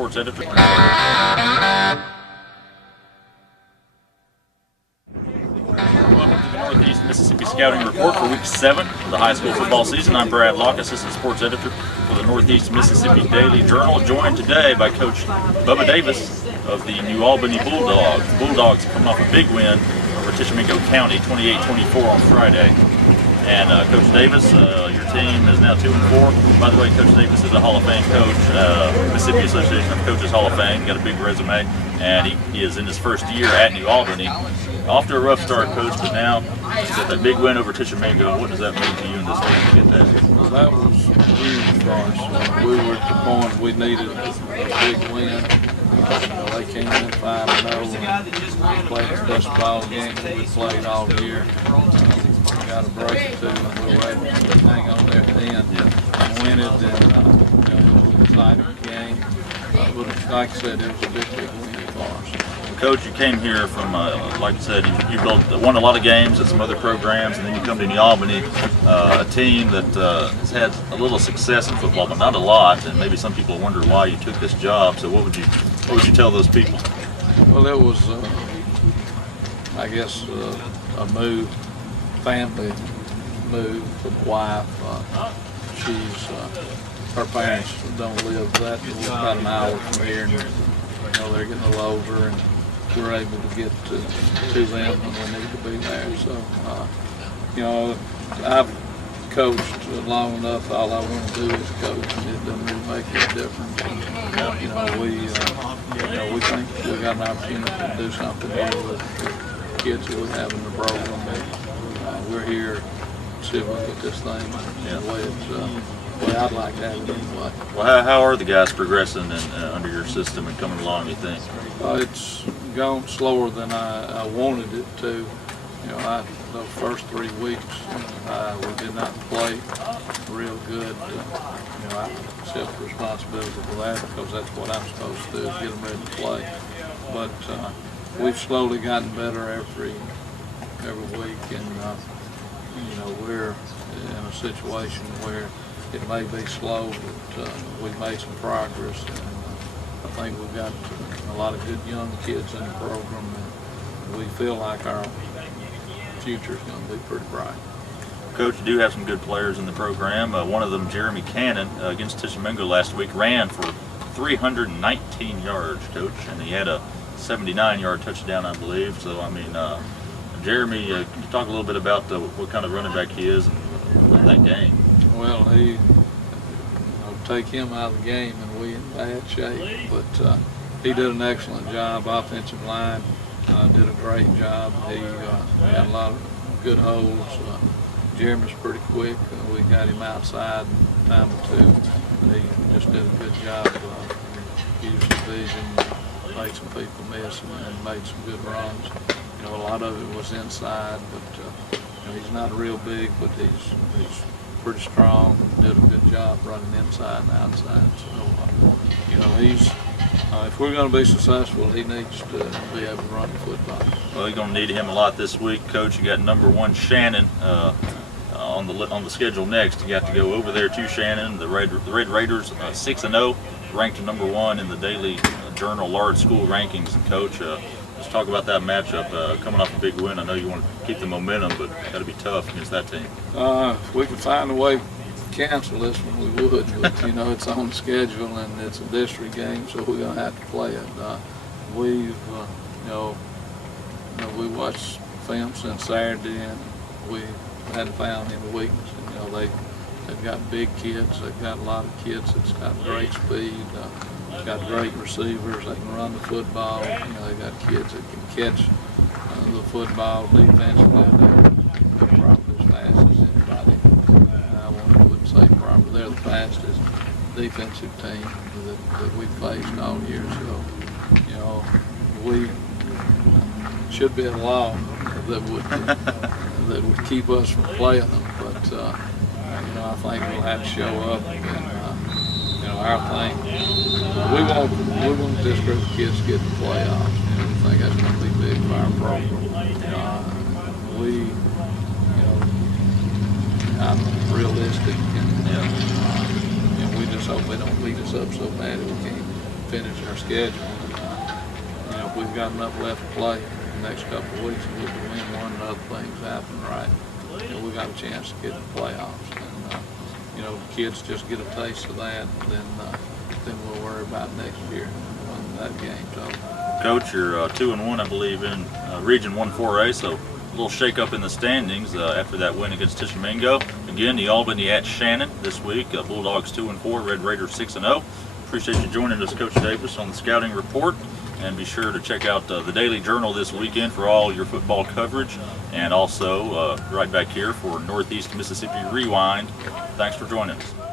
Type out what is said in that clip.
sports editor. Northeast Mississippi Scouting Report for Week 7 of the high school football season. I'm Brad Locke, Assistant Sports Editor for the Northeast Mississippi Daily Journal, joined today by Coach Bubba Davis of the New Albany Bulldogs. The Bulldogs coming off a big win over Tishomingo County, 28-24 on Friday. And Coach Davis, your team is now 2-4. By the way, Coach Davis is a Hall of Fame coach, Mississippi Association of Coaches Hall of Fame. Got a big resume, and he is in his first year at New Albany. Off to a rough start, Coach, but now he's got that big win over Tishomingo. What does that mean to you and this team to get that? Well, that was huge for us. We were at the point we needed a big win. They came in 5-0 and played the best ball game that we played all year. We got a break or two, and we were able to hang on there at the end and win it. And it was an exciting game. But like I said, it was a big win for us. Coach, you came here from, like I said, you won a lot of games at some other programs, and then you come to New Albany, a team that has had a little success in football, but not a lot. And maybe some people wonder why you took this job. So what would you tell those people? Well, it was, I guess, a family move for the wife. Her parents don't live about an hour from here, and they're getting a little older, and we're able to get to them when we need to be there. So, I've coached long enough. All I want to do is coach, and it doesn't really make a difference. And, we think we got an opportunity to do something here with the kids that we have in the program. And, we're here to see if we can get this thing the way I'd like to have it anyway. Well, how are the guys progressing under your system and coming along, you think? It's gone slower than I wanted it to. Those first 3 weeks, we did not play real good. I accept responsibility for that because that's what I'm supposed to do, is get them ready to play. But we've slowly gotten better every week, and we're in a situation where it may be slow, but we've made some progress, and I think we've got a lot of good young kids in the program, and we feel like our future is going to be pretty bright. Coach, you do have some good players in the program. One of them, Jeremy Cannon, against Tishomingo last week, ran for 319 yards, Coach, and he had a 79-yard touchdown, I believe. So, Jeremy, can you talk a little bit about what kind of running back he is in that game? Well, take him out of the game and we in bad shape, but he did an excellent job. Offensive line did a great job. He had a lot of good holes. Jeremy's pretty quick. We got him outside a time or two. He just did a good job. Used his vision, made some people miss, and made some good runs. A lot of it was inside, but he's not real big, but he's pretty strong. Did a good job running inside and outside. So, if we're going to be successful, he needs to be able to run the football. Well, you're going to need him a lot this week, Coach. You got number 1 Shannon on the schedule next. You got to go over there to Shannon. The Red Raiders 6-0, ranked number 1 in the Daily Journal large school rankings. And Coach, let's talk about that matchup. Coming off a big win, I know you want to keep the momentum, but got to be tough against that team. If we can find a way to cancel this one, we would. But it's on the schedule, and it's a district game, so we're gonna have to play it. We watched film since Saturday, and we hadn't found any weakness. They've got big kids. They've got a lot of kids that's got great speed. Got great receivers. They can run the football. They got kids that can catch the football defensively. They're probably as fast as anybody. I wouldn't say probably. They're the fastest defensive team that we've faced all year. So, we should be a law that would keep us from playing them. But I think we'll have to show up. And our thing, we want this group of kids to get in the playoffs. We think that's going to be big for our program. I'm realistic, and we just hope they don't beat us up so bad that we can't finish our schedule. And, you know, if we've got enough left to play in the next couple of weeks, and we can win one and other things happen right, you know, we got a chance to get in the playoffs. And you know, kids just get a taste of that, then we'll worry about next year when that game's over. Coach, you're 2-1, I believe, in Region 1-4A, so a little shake-up in the standings after that win against Tishomingo. Again, the Albany at Shannon this week. Bulldogs 2-4, Red Raiders 6-0. Appreciate you joining us, Coach Davis, on the Scouting Report. And be sure to check out the Daily Journal this weekend for all your football coverage. And also right back here for Northeast Mississippi Rewind. Thanks for joining us.